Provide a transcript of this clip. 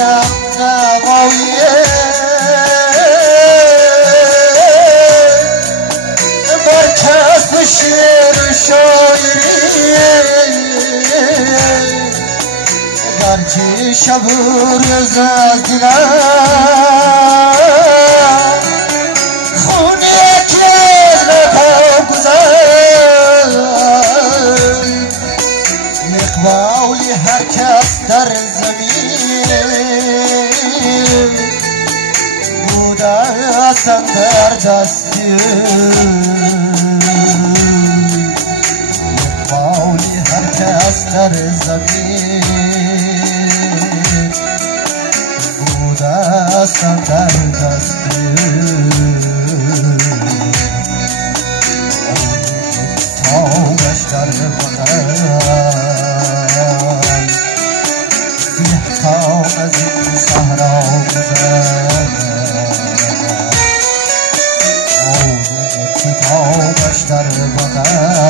دم نوایه مرکز شعر شاعری گرچه شب و روز از دلم خونه که لبا گذر مقبولی هر کس در زمین بوده اصلا در دستی مقبولی هر کس در زمین بوده اصلا در دستی تاوش در وطن بیحکام از این صحرا گذر تاوش در وطن